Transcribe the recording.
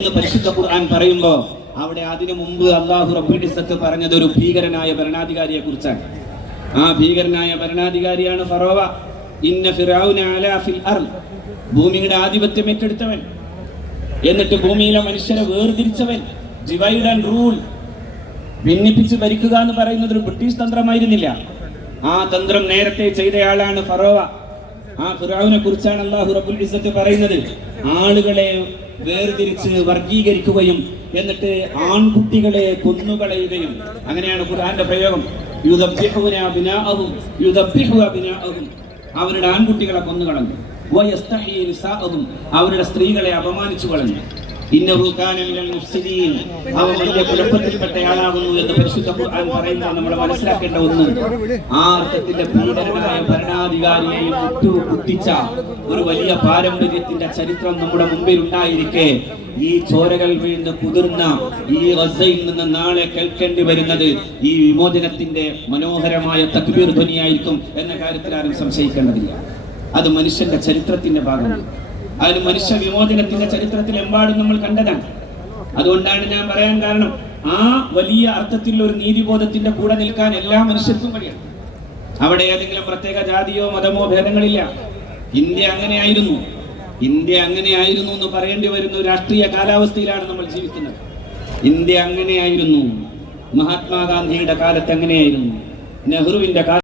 പരിശുദ്ധ ഖുർആൻ പറയുമ്പോൾ അവിടെ അതിനു മുമ്പ് അല്ലാഹു റബ്ബുൽ ഇസ്സത്ത് പറഞ്ഞത് ഒരു ഭീകരനായ ഭരണാധികാരിയെ കുറിച്ചാണ്. ആ ഭീകരനായ ഭരണാധികാരിയാണ് ഫറോവ. ഇന്ന ഫിറഔന അലാ ഫിൽ അർദ്, ഭൂമിയുടെ ആധിപത്യം ഏറ്റെടുത്തവൻ, എന്നിട്ട് ഭൂമിയിലെ മനുഷ്യരെ വേർതിരിച്ചവൻ. ഡിവൈഡ് ആൻഡ് റൂൾ, ഭിന്നിപ്പിച്ച് ഭരിക്കുക എന്ന് പറയുന്നത് ഒരു ബ്രിട്ടീഷ് തന്ത്രമായിരുന്നില്ല. ആ തന്ത്രം നേരത്തെ ചെയ്തയാളാണ് ഫറോവ. ആ ഫിറഔനെ കുറിച്ചാണ് അല്ലാഹു റബ്ബുൽ ഇസ്സത്ത് പറയുന്നത്. ആളുകളെ വേർതിരിച്ച് വർഗീകരിക്കുകയും എന്നിട്ട് ആൺകുട്ടികളെ കൊന്നുകളയുകയും. അങ്ങനെയാണ് ഖുർആന്റെ പ്രയോഗം. അവരുടെ ആൺകുട്ടികളെ കൊന്നുകളഞ്ഞു. അവരുടെ സ്ത്രീകളെ അപമാനിച്ചു കളഞ്ഞു. അവൻ വലിയ കുഴപ്പത്തിൽപ്പെട്ടയാളാകുന്നു എന്ന് പരിശുദ്ധ ഖുർആൻ പറയുന്നത് നമ്മൾ മനസ്സിലാക്കേണ്ട ഒന്ന്. ആ അർത്ഥത്തിന്റെ ഭീകരനായ ഭരണാധികാരിയെയും കുത്തിച്ച ഒരു വലിയ പാരമ്പര്യത്തിന്റെ ചരിത്രം നമ്മുടെ മുമ്പിൽ ഉണ്ടായിരിക്കെ ഈ ചോരകൾ വീണ് കുതിർന്ന ഈ ഗസയിൽ നിന്ന് നാളെ കേൾക്കേണ്ടി വരുന്നത് ഈ വിമോചനത്തിന്റെ മനോഹരമായ തക്ബീർ ധ്വനിയായിരിക്കും എന്ന കാര്യത്തിൽ ആരും സംശയിക്കേണ്ടതില്ല. അത് മനുഷ്യന്റെ ചരിത്രത്തിന്റെ ഭാഗമാണ്. അതിന് മനുഷ്യ വിമോചനത്തിന്റെ ചരിത്രത്തിൽ എമ്പാടും നമ്മൾ കണ്ടതാണ്. അതുകൊണ്ടാണ് ഞാൻ പറയാൻ കാരണം, ആ വലിയ അർത്ഥത്തിലുള്ള ഒരു നീതിബോധത്തിന്റെ കൂടെ നിൽക്കാൻ എല്ലാ മനുഷ്യർക്കും കഴിയണം. അവിടെ ഏതെങ്കിലും പ്രത്യേക ജാതിയോ മതമോ ഭേദങ്ങളില്ല. ഇന്ത്യ അങ്ങനെയായിരുന്നു എന്ന് പറയേണ്ടി വരുന്ന രാഷ്ട്രീയ കാലാവസ്ഥയിലാണ് നമ്മൾ ജീവിക്കുന്നത്. ഇന്ത്യ അങ്ങനെയായിരുന്നു. മഹാത്മാഗാന്ധിയുടെ കാലത്ത് അങ്ങനെയായിരുന്നു. നെഹ്റുവിന്റെ കാലത്ത്